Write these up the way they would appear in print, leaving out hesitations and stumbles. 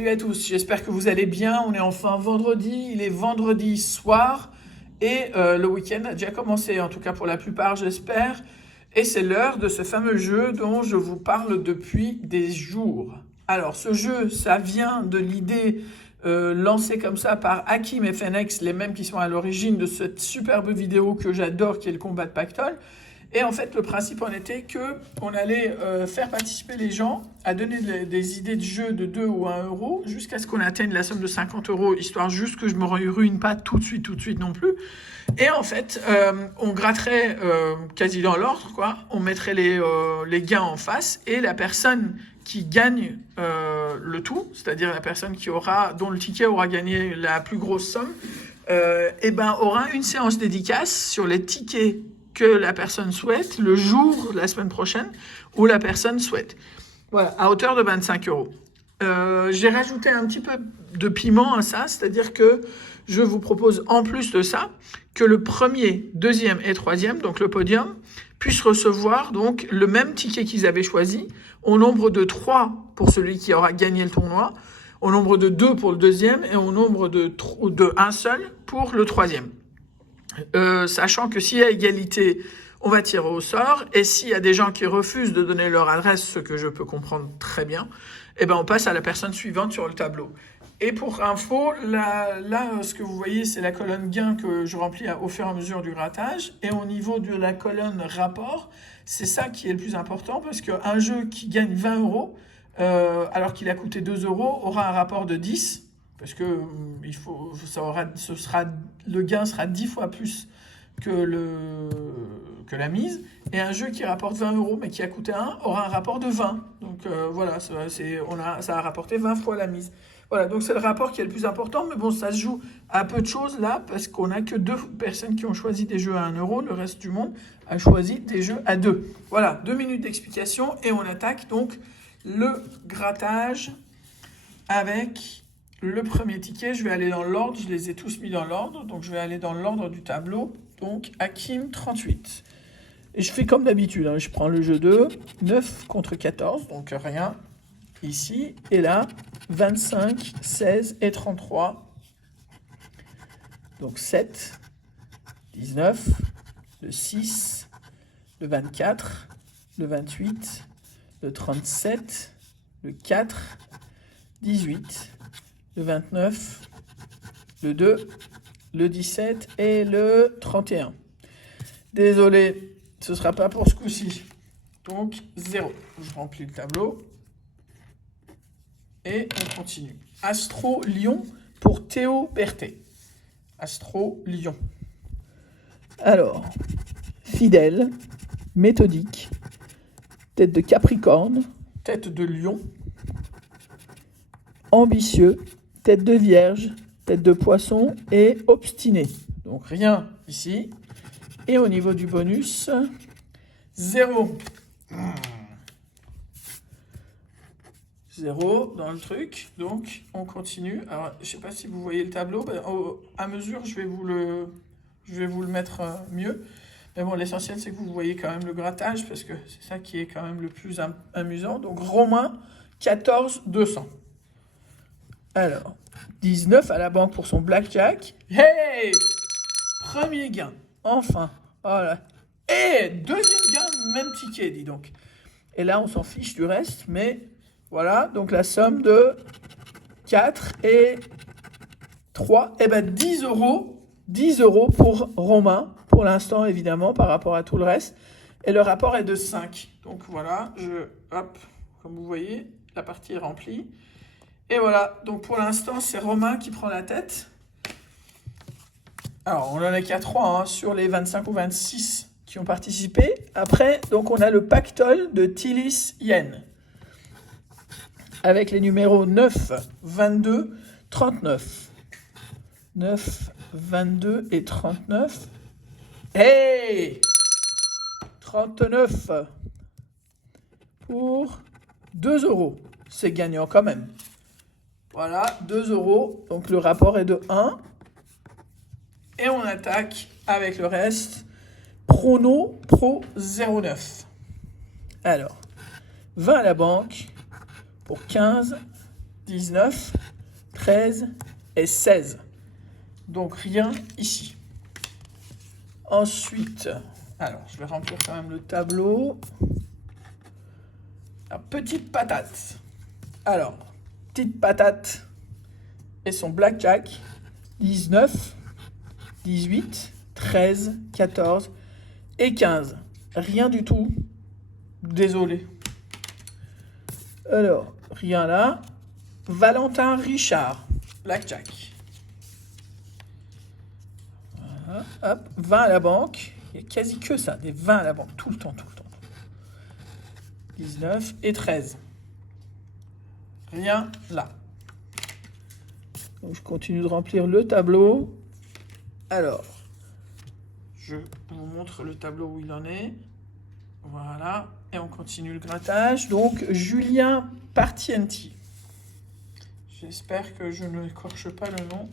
Salut à tous, j'espère que vous allez bien. On est enfin vendredi, il est vendredi soir et le week-end a déjà commencé, en tout cas pour la plupart j'espère. Et c'est l'heure de ce fameux jeu dont je vous parle depuis des jours. Alors ce jeu, ça vient de l'idée lancée comme ça par Hakim et FNX, les mêmes qui sont à l'origine de cette superbe vidéo que j'adore qui est le combat de Pactol. Et en fait, le principe en était qu'on allait faire participer les gens à donner des idées de jeu de 2 ou 1 euro jusqu'à ce qu'on atteigne la somme de 50 euros, histoire juste que je ne me ruine pas tout de suite non plus. Et en fait, on gratterait quasi dans l'ordre, quoi. On mettrait les gains en face et la personne qui gagne le tout, c'est-à-dire la personne dont le ticket aura gagné la plus grosse somme, aura une séance dédicace sur les tickets que la personne souhaite le jour, la semaine prochaine, où la personne souhaite. Voilà, à hauteur de 25 euros. J'ai rajouté un petit peu de piment à ça, c'est-à-dire que je vous propose en plus de ça que le premier, deuxième et troisième, donc le podium, puissent recevoir donc le même ticket qu'ils avaient choisi, au nombre de 3 pour celui qui aura gagné le tournoi, au nombre de 2 pour le deuxième et au nombre de 1 seul pour le troisième. Sachant que s'il y a égalité, on va tirer au sort, et s'il y a des gens qui refusent de donner leur adresse, ce que je peux comprendre très bien, on passe à la personne suivante sur le tableau. Et pour info, là, ce que vous voyez, c'est la colonne gain que je remplis au fur et à mesure du grattage, et au niveau de la colonne rapport, c'est ça qui est le plus important, parce qu'un jeu qui gagne 20 euros, alors qu'il a coûté 2 euros, aura un rapport de 10, parce que le gain sera 10 fois plus que la mise, et un jeu qui rapporte 20 euros mais qui a coûté 1 aura un rapport de 20. Donc voilà, ça a rapporté 20 fois la mise. Voilà, donc c'est le rapport qui est le plus important, mais bon, ça se joue à peu de choses là, parce qu'on n'a que 2 personnes qui ont choisi des jeux à 1 euro, le reste du monde a choisi des jeux à 2. Voilà, 2 minutes d'explication, et on attaque donc le grattage avec le premier ticket. Je vais aller dans l'ordre, je les ai tous mis dans l'ordre, donc je vais aller dans l'ordre du tableau, donc Hakim 38. Et je fais comme d'habitude, hein. Je prends le jeu 2, 9 contre 14, donc rien ici, et là, 25, 16 et 33, donc 7, 19, le 6, le 24, le 28, le 37, le 4, 18, le 29, le 2, le 17 et le 31. Désolé, ce ne sera pas pour ce coup-ci. Donc 0. Je remplis le tableau. Et on continue. Astro Lion pour Théo Berthet. Astro Lion. Alors, fidèle, méthodique, tête de Capricorne, tête de Lion, ambitieux, tête de Vierge, tête de Poisson et obstiné. Donc rien ici. Et au niveau du bonus, 0. 0 dans le truc. Donc on continue. Alors je ne sais pas si vous voyez le tableau. À mesure, je vais vous le mettre mieux. Mais bon, l'essentiel, c'est que vous voyez quand même le grattage, parce que c'est ça qui est quand même le plus amusant. Donc Romain, 14 200. Alors, 19 à la banque pour son blackjack. Hey! Premier gain, enfin. Voilà. Et deuxième gain, même ticket, dis donc. Et là, on s'en fiche du reste, mais voilà. Donc la somme de 4 et 3, 10 euros. 10 euros pour Romain, pour l'instant, évidemment, par rapport à tout le reste. Et le rapport est de 5. Donc voilà, comme vous voyez, la partie est remplie. Et voilà, donc pour l'instant, c'est Romain qui prend la tête. Alors, on en a qu'à 3 sur les 25 ou 26 qui ont participé. Après, donc on a le pactole de Tilis Yen, avec les numéros 9, 22, 39. 9, 22 et 39. Hey! 39 pour 2 euros. C'est gagnant quand même. Voilà, 2 euros. Donc le rapport est de 1. Et on attaque avec le reste. Prono Pro 09. Alors, 20 à la banque pour 15, 19, 13 et 16. Donc rien ici. Ensuite, alors je vais remplir quand même le tableau. La petite patate. Alors, petite patate et son blackjack. 19, 18, 13, 14 et 15. Rien du tout. Désolé. Alors, rien là. Valentin Richard. Blackjack. Voilà, hop, 20 à la banque. Il n'y a quasi que ça, des 20 à la banque. Tout le temps, tout le temps. 19 et 13. Rien là. Donc, je continue de remplir le tableau. Alors, je vous montre le tableau où il en est. Voilà. Et on continue le grattage. Donc, Julien Partienti. J'espère que je ne écorche pas le nom.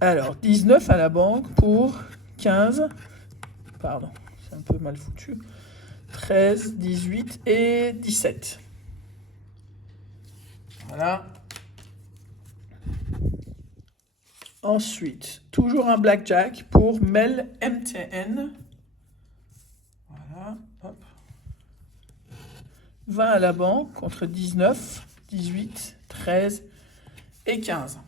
Alors, 19 à la banque pour 15. Pardon, c'est un peu mal foutu. 13, 18 et 17. Voilà. Ensuite, toujours un blackjack pour Mel MTN. Voilà, hop. 20 à la banque contre 19, 18, 13 et 15.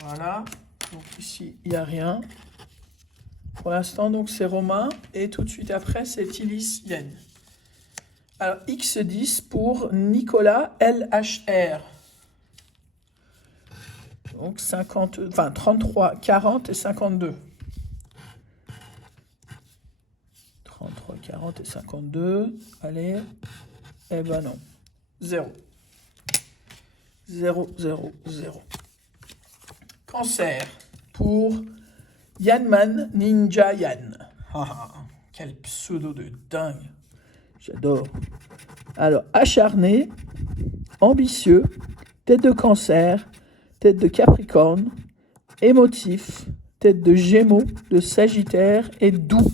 Voilà, donc ici, il n'y a rien. Pour l'instant, donc c'est Romain. Et tout de suite après, c'est Tilis Yen. Alors, X10 pour Nicolas LHR. Donc 33, 40 et 52. 33, 40 et 52. Allez. Eh ben non. 0. 0, 0, 0. Cancer pour Yanman Ninja Yan. Quel pseudo de dingue. J'adore. Alors, acharné, ambitieux, tête de cancer, tête de capricorne, émotif, tête de gémeaux, de sagittaire et doux.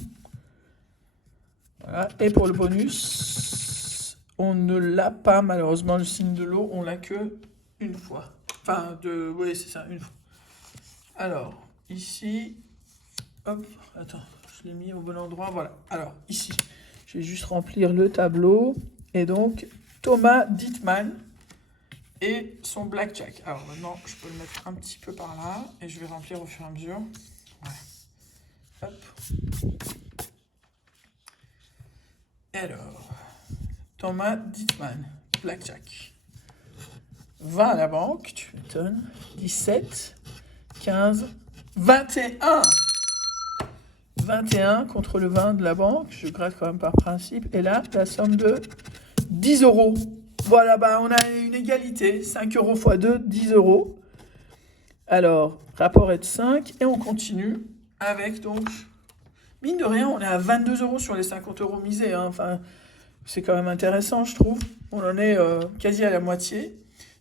Voilà. Et pour le bonus, on ne l'a pas malheureusement, le signe de l'eau, on l'a que une fois. Enfin, oui, c'est ça, une fois. Alors, ici, hop, attends, je l'ai mis au bon endroit, voilà. Alors, ici, je vais juste remplir le tableau. Et donc, Thomas Dittmann et son blackjack. Alors maintenant, je peux le mettre un petit peu par là et je vais remplir au fur et à mesure. Voilà. Hop. Et alors, Thomas Dittmann, blackjack. 20 à la banque, tu m'étonnes. 17, 15, 21. 21 contre le 20 de la banque. Je gratte quand même par principe. Et là, la somme de 10 euros. Voilà, bah, on a une égalité. 5 euros x 2, 10 euros. Alors, rapport est de 5. Et on continue avec, donc, mine de rien, on est à 22 euros sur les 50 euros misés. Hein. Enfin, c'est quand même intéressant, je trouve. On en est quasi à la moitié.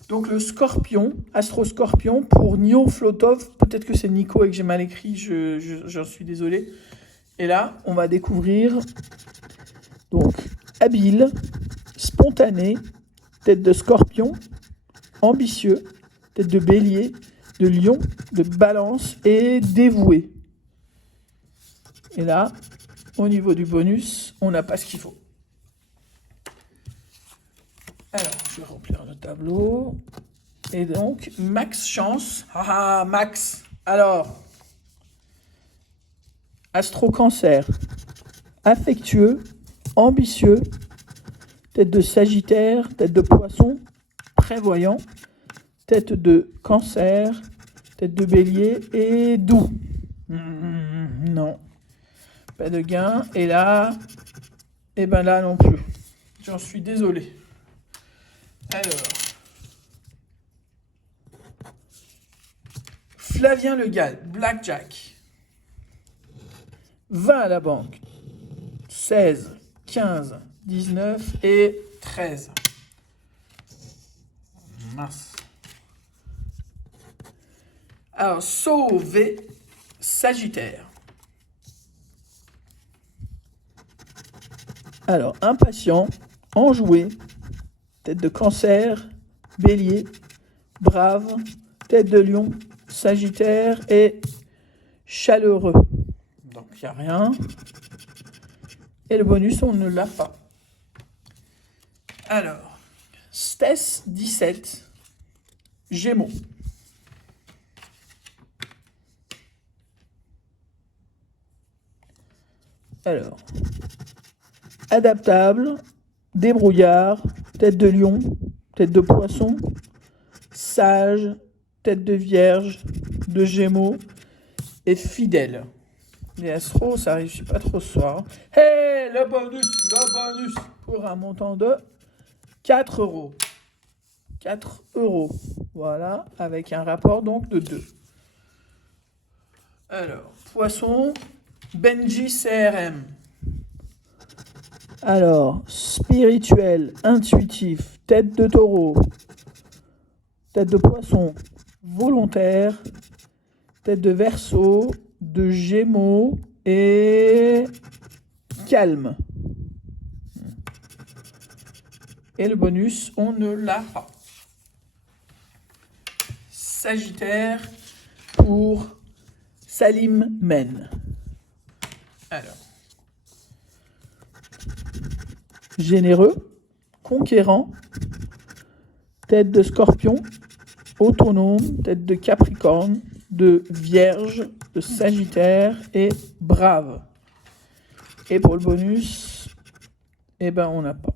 Donc, le Scorpion, Astro Scorpion pour Nio Flotov. Peut-être que c'est Nico et que j'ai mal écrit. J'en suis désolé. Et là, on va découvrir, donc, habile, spontané, tête de scorpion, ambitieux, tête de bélier, de lion, de balance et dévoué. Et là, au niveau du bonus, on n'a pas ce qu'il faut. Alors, je vais remplir le tableau. Et donc, max chance. Ah, max. Alors, astro-cancer, affectueux, ambitieux, tête de sagittaire, tête de poisson, prévoyant, tête de cancer, tête de bélier et doux. Non, pas de gain. Et là, et ben là non plus. J'en suis désolé. Alors, Flavien Le Gall, blackjack. 20 à la banque. 16, 15, 19 et 13. Mince. Alors, sauvé, Sagittaire. Alors, impatient, enjoué, tête de Cancer, Bélier, Brave, tête de Lion, Sagittaire et Chaleureux. Donc il n'y a rien. Et le bonus, on ne l'a pas. Alors, Stess 17, Gémeaux. Alors, adaptable, débrouillard, tête de lion, tête de poisson, sage, tête de vierge, de gémeaux et fidèle. Les astros, ça réussit pas trop ce soir. Hey, le bonus pour un montant de 4 euros. 4 euros. Voilà, avec un rapport donc de 2. Alors, poisson, Benji CRM. Alors, spirituel, intuitif, tête de taureau, tête de poisson, volontaire, tête de Verseau, de Gémeaux et calme. Et le bonus, on ne l'a pas. Sagittaire pour Salim Men. Alors, généreux, conquérant, tête de Scorpion, autonome, tête de Capricorne, de Vierge, de Sagittaire et Brave. Et pour le bonus, eh ben on n'a pas.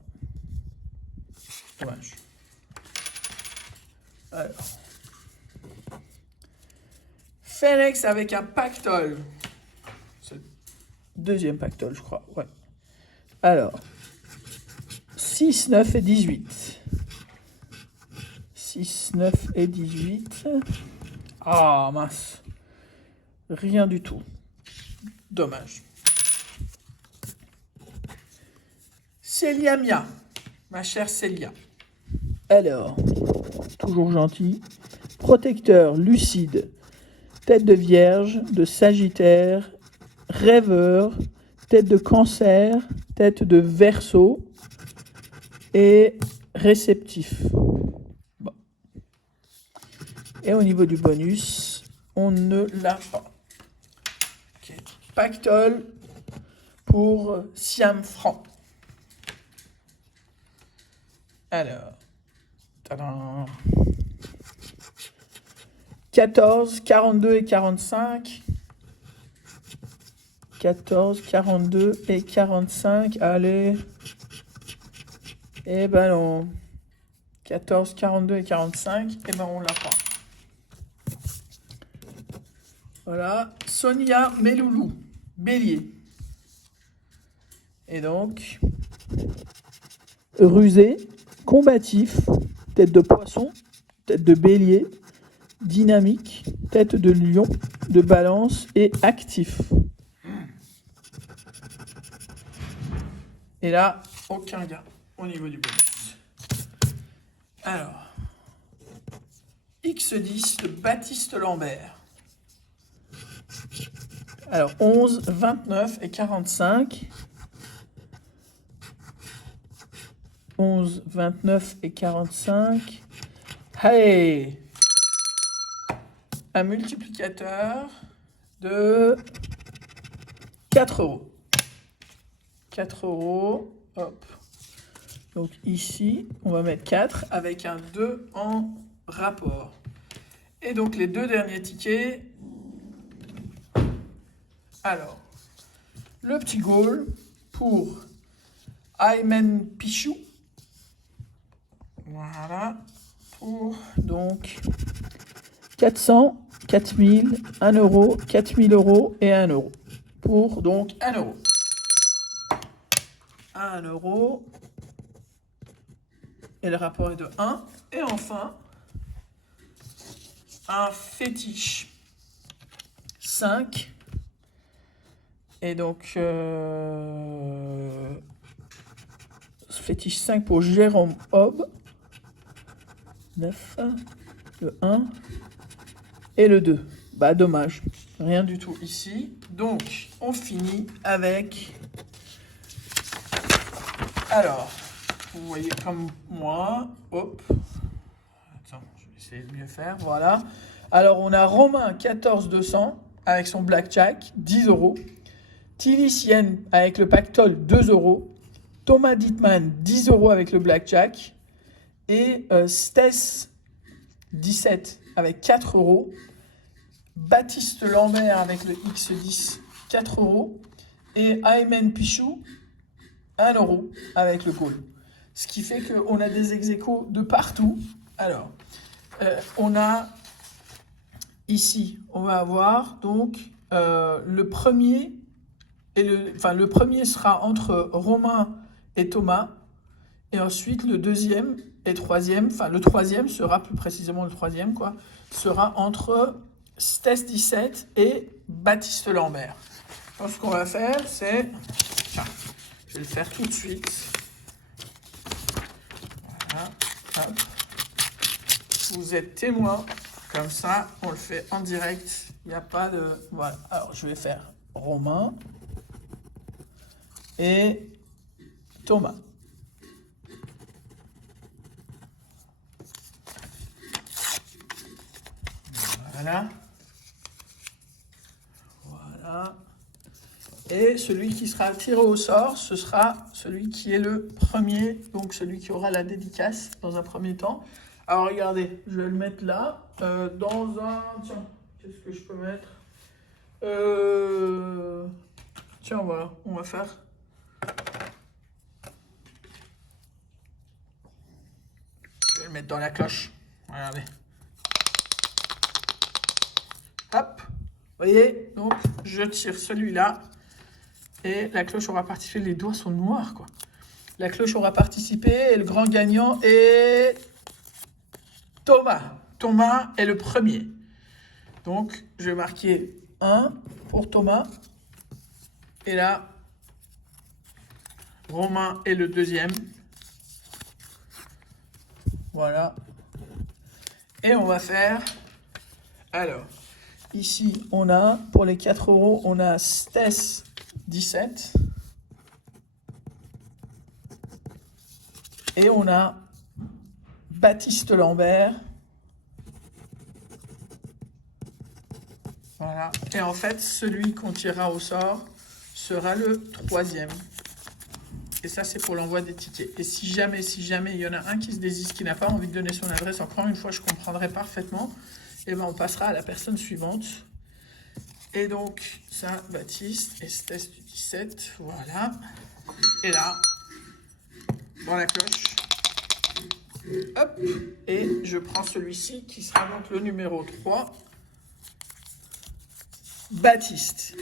Dommage. Alors, Phénix avec un pactole. C'est le deuxième pactole, je crois. Ouais. Alors, 6, 9 et 18. 6, 9 et 18. Ah, mince. Rien du tout. Dommage. Célia Mia. Ma chère Célia. Alors, toujours gentil. Protecteur, lucide. Tête de Vierge, de Sagittaire, rêveur, tête de Cancer, tête de Verseau et réceptif. Bon. Et au niveau du bonus, on ne l'a pas. Okay. Pactole pour Siam Franc. Alors, tadam. 14, 42 et 45. 14, 42 et 45. Allez. Eh ben non. 14, 42 et 45. Eh ben on l'a pas. Voilà. Sonia Meloulou. Bélier. Et donc, rusé, combatif, tête de poisson, tête de bélier, dynamique, tête de lion, de balance et actif. Et là, aucun gars au niveau du bonus. Alors, X10 de Baptiste Lambert. Alors, 11, 29 et 45. 11, 29 et 45. Hey! Un multiplicateur de 4 euros. 4 euros. Hop. Donc ici, on va mettre 4 avec un 2 en rapport. Et donc les deux derniers tickets. Alors, le petit goal pour Aymen Pichou. Voilà. Pour donc 400, 4000, 1 euro, 4000 euros et 1 euro. Pour donc 1 euro. 1 euro. Et le rapport est de 1. Et enfin, un fétiche 5. Et donc, fétiche 5 pour Jérôme Hobb. 9, le 1 et le 2. Bah, dommage. Rien du tout ici. Donc, on finit avec... Alors, vous voyez comme moi. Hop. Attends, je vais essayer de mieux faire. Voilà. Alors, on a Romain 14200 avec son blackjack, 10 euros. Tilly Sien avec le pactole, 2 euros. Thomas Dittmann, 10 euros avec le blackjack. Et Stess 17 avec 4 euros. Baptiste Lambert avec le X10, 4 euros. Et Aymen Pichou, 1 euro avec le goal. Ce qui fait qu'on a des ex-aequo de partout. Alors, on a ici, on va avoir donc le premier, le premier sera entre Romain et Thomas. Et ensuite, le deuxième et troisième, le troisième sera, plus précisément le troisième, sera entre Stess 17 et Baptiste Lambert. Donc, ce qu'on va faire, c'est... je vais le faire tout de suite. Voilà. Hop. Vous êtes témoin. Comme ça, on le fait en direct. Il n'y a pas de... Voilà. Alors, je vais faire Romain et Thomas. Voilà. Voilà. Et celui qui sera tiré au sort, ce sera celui qui est le premier, donc celui qui aura la dédicace dans un premier temps. Alors regardez, je vais le mettre là, dans un... Tiens, qu'est-ce que je peux mettre Tiens, voilà, on va faire... Je vais le mettre dans la cloche. Regardez. Hop, vous voyez, donc je tire celui-là et la cloche aura participé. Les doigts sont noirs, quoi. La cloche aura participé et le grand gagnant est Thomas. Thomas est le premier. Donc, je vais marquer 1 pour Thomas. Et là, Romain est le deuxième. Voilà. Et on va faire... Alors... Ici, on a, pour les 4 euros, on a Stess 17. Et on a Baptiste Lambert. Voilà. Et en fait, celui qu'on tirera au sort sera le troisième. Et ça, c'est pour l'envoi des tickets. Et si jamais il y en a un qui se désiste, qui n'a pas envie de donner son adresse, encore une fois, je comprendrai parfaitement. Et bien, on passera à la personne suivante. Et donc, ça, Baptiste, et Stess du 17, voilà. Et là, dans la cloche, hop, et je prends celui-ci qui sera donc le numéro 3, Baptiste.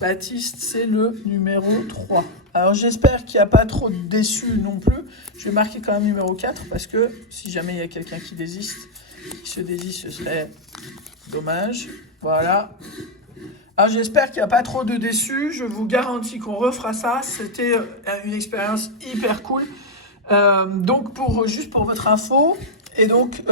Baptiste, c'est le numéro 3. Alors, j'espère qu'il n'y a pas trop de déçus non plus. Je vais marquer quand même numéro 4 parce que si jamais il y a quelqu'un qui désiste, qui se désiste, ce serait dommage. Voilà. Alors, j'espère qu'il n'y a pas trop de déçus. Je vous garantis qu'on refera ça. C'était une expérience hyper cool. Donc, juste pour votre info, et donc,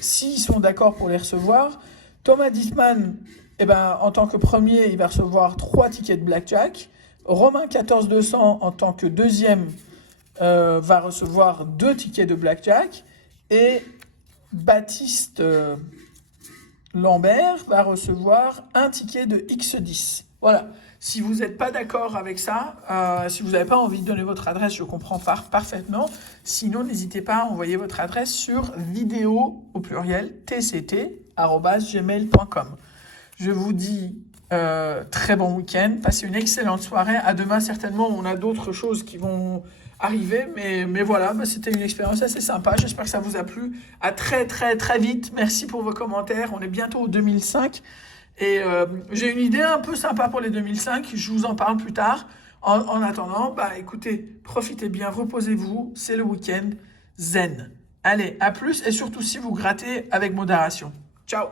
s'ils sont d'accord pour les recevoir, Thomas Dittmann, en tant que premier, il va recevoir 3 tickets de blackjack. Romain 14200, en tant que deuxième, va recevoir 2 tickets de blackjack. Et Baptiste Lambert va recevoir 1 ticket de X10. Voilà. Si vous n'êtes pas d'accord avec ça, si vous n'avez pas envie de donner votre adresse, je comprends parfaitement. Sinon, n'hésitez pas à envoyer votre adresse sur vidéo au pluriel tct@gmail.com. Je vous dis très bon week-end. Passez une excellente soirée. À demain, certainement, on a d'autres choses qui vont arriver. Mais voilà, c'était une expérience assez sympa. J'espère que ça vous a plu. À très, très, très vite. Merci pour vos commentaires. On est bientôt au 2005. Et j'ai une idée un peu sympa pour les 2005. Je vous en parle plus tard. En attendant, écoutez, profitez bien, reposez-vous. C'est le week-end zen. Allez, à plus. Et surtout, si vous grattez avec modération. Ciao.